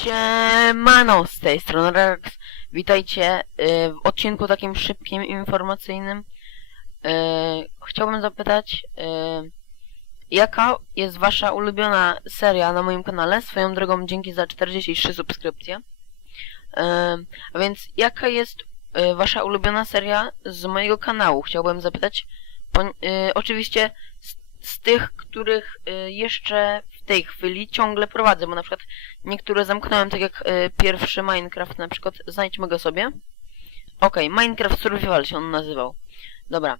Siemano, z tej strony Rex. Witajcie y, w odcinku takim szybkim, informacyjnym. Y, Chciałbym zapytać, y, jaka jest wasza ulubiona seria na moim kanale? Swoją drogą dzięki za 43 subskrypcje. A więc jaka jest wasza ulubiona seria z mojego kanału? Chciałbym zapytać. Oczywiście z, z tych, których y, jeszcze w tej chwili ciągle prowadzę, bo na przykład Niektóre zamknąłem, tak jak y, pierwszy Minecraft na przykład. Znajdźmy go sobie. Okej, Minecraft Survival się on nazywał. Dobra.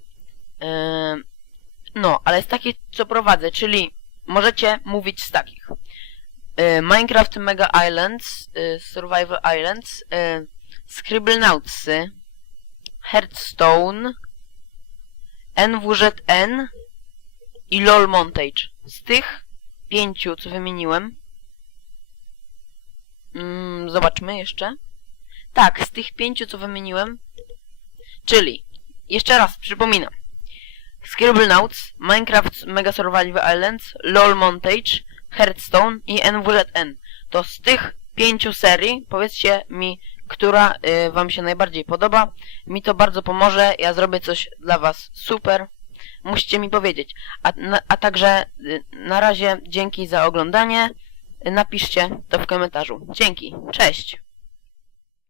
Ym, no, ale z takich, co prowadzę, czyli możecie mówić z takich. Y, Minecraft Mega Islands, y, Survival Islands, y, Scribblenautsy, Hearthstone, NWZN i LOL Montage. Z tych pięciu, co wymieniłem, Mm, zobaczmy jeszcze. Tak, z tych pięciu, co wymieniłem, czyli, jeszcze raz przypominam. Scribblenauts, Minecraft Mega Survival Islands, LOL Montage, Hearthstone i NWZN. To z tych pięciu serii, powiedzcie mi, która y, wam się najbardziej podoba. Mi to bardzo pomoże, ja zrobię coś dla was super. Musicie mi powiedzieć. A, na, a także y, na razie dzięki za oglądanie. Napiszcie to w komentarzu. Dzięki. Cześć.